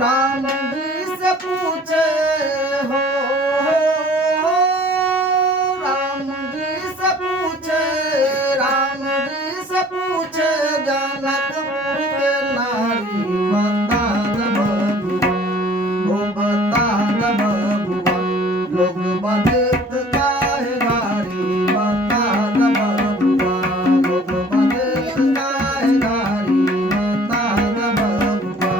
राम जी से पूछे हो, राम जी से पूछे, राम जी से पूछे जनकपुर के नारी, बता द बबुआ, वो बता द बबुआ, लोग बदत काहे गारी, बता द बबुआ, लोग बदत काहे गारी, बता द बबुआ।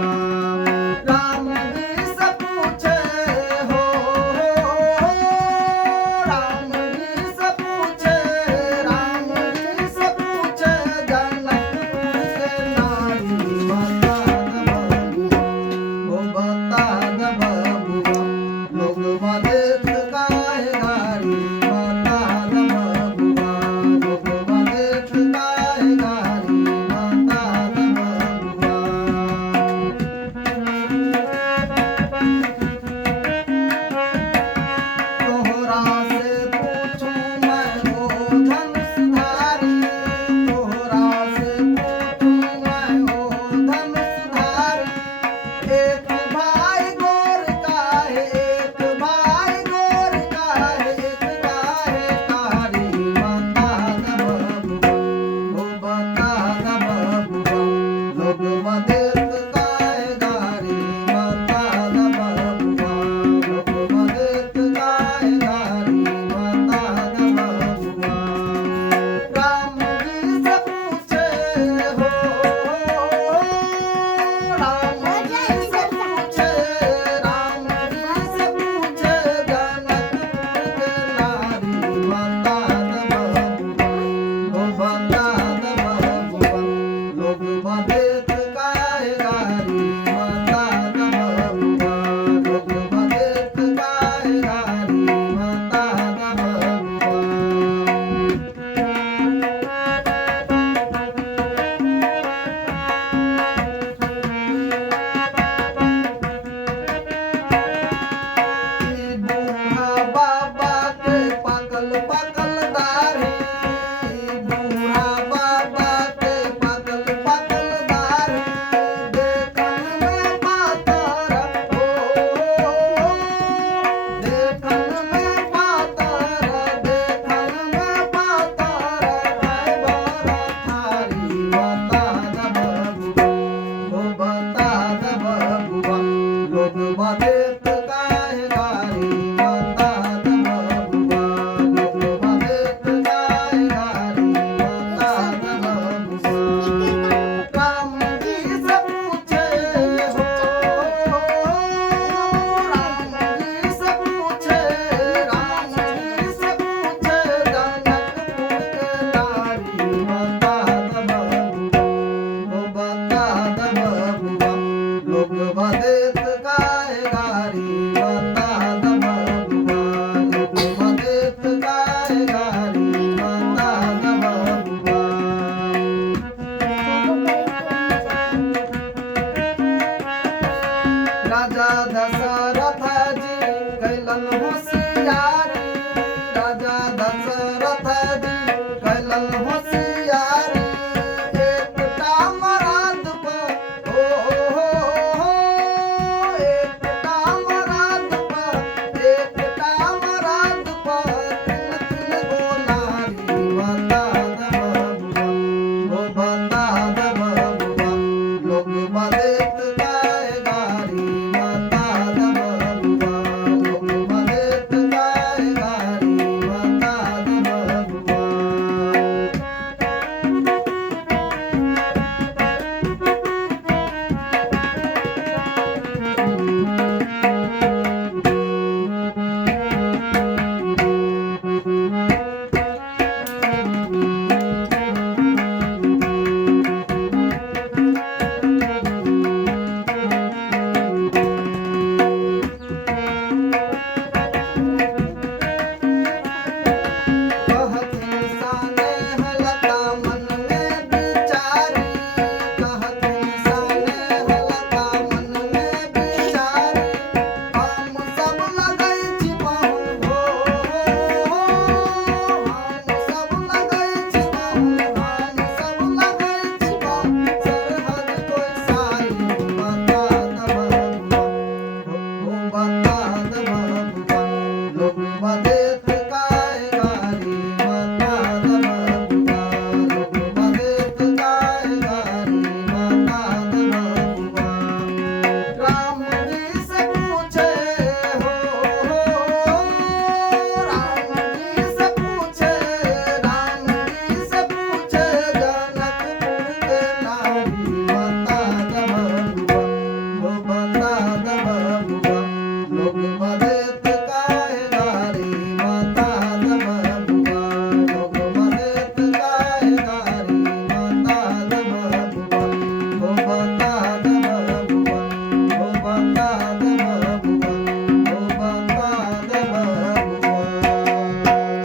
राम जी से पूछे हो, राम जी से पूछे, राम जी से पूछे जनकपुर के नारी, बता द बबुआ, वो बता द बबुआ, लोग बदत काहे गारी, बता द बबुआ, लोग बदत काहे गारी, बता द बबुआ। तोहरा से पूछूं मैं हो धनुषधारी, तोहरा से पूछूं मैं हो धनुषधारी, एक भाई गोर का है, एक भाई गोर का है, एक काहे कारी, बता द बबुआ, वो बता द बबुआ, लोग बदत काहे गारी, बता द बबुआ, लोग बदत काहे गारी, बता द बबुआ। राम जी से पूछे हो, राम जी से पूछे, राम जी से पूछे जनकपुर के नारी, बता द बबुआ, वो बता द बबुआ, लोग बदत काहे गारी, बता द बबुआ, लोग बदत काहे गारी, बता द बबुआ। बूढ़ा बाबा के पाकल पाकल दाढ़ी, बूढ़ा बाबा के पाकल पाकल दाढ़ी, देखन में पातर हो, देखन में पातर, देखन में पातर, है बड़ा थारी, बता द बबुआ, वो बता द बबुआ, लोग बदत काहे गारी, बता द बबुआ, लोग बदत काहे गारी, बता द बबुआ। राम जी से पूछे हो, राम जी से पूछे, राम जी से पूछे जनकपुर के नारी, बता द बबुआ, वो बता द बबुआ, लोग बदत काहे गारी, बता द बबुआ, लोग बदत काहे गारी, बता द बबुआ। राजा दशरथ जी कैलन होशियारी, राजा दशरथ जी कैलन